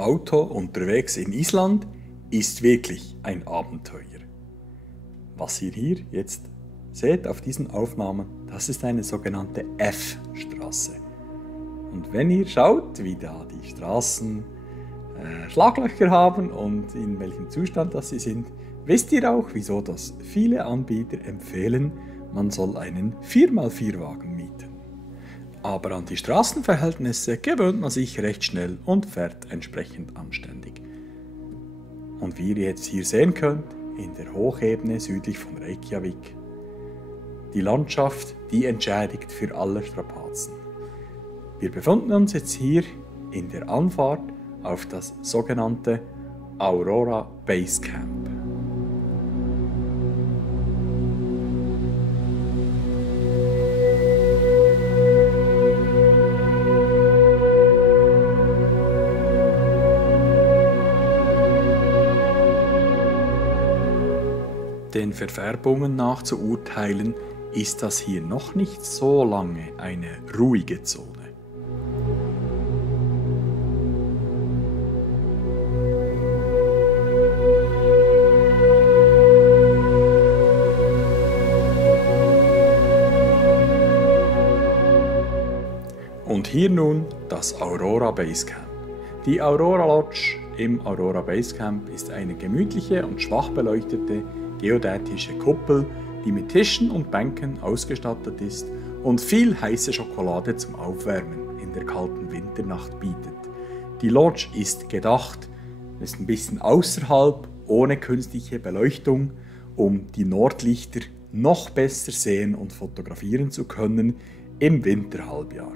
Auto unterwegs in Island ist wirklich ein Abenteuer. Was ihr hier jetzt seht auf diesen Aufnahmen, das ist eine sogenannte F-Straße. Und wenn ihr schaut, wie da die Straßen Schlaglöcher haben und in welchem Zustand das sie sind, wisst ihr auch, wieso das viele Anbieter empfehlen, man soll einen 4x4-Wagen mieten. Aber an die Straßenverhältnisse gewöhnt man sich recht schnell und fährt entsprechend anständig. Und wie ihr jetzt hier sehen könnt, in der Hochebene südlich von Reykjavik, die Landschaft, die entschädigt für alle Strapazen. Wir befinden uns jetzt hier in der Anfahrt auf das sogenannte Aurora Base Camp. Den Verfärbungen nach zu urteilen, ist das hier noch nicht so lange eine ruhige Zone. Und hier nun das Aurora Base Camp. Die Aurora Lodge im Aurora Base Camp ist eine gemütliche und schwach beleuchtete geodätische Kuppel, die mit Tischen und Bänken ausgestattet ist und viel heiße Schokolade zum Aufwärmen in der kalten Winternacht bietet. Die Lodge ist gedacht, ist ein bisschen außerhalb, ohne künstliche Beleuchtung, um die Nordlichter noch besser sehen und fotografieren zu können im Winterhalbjahr.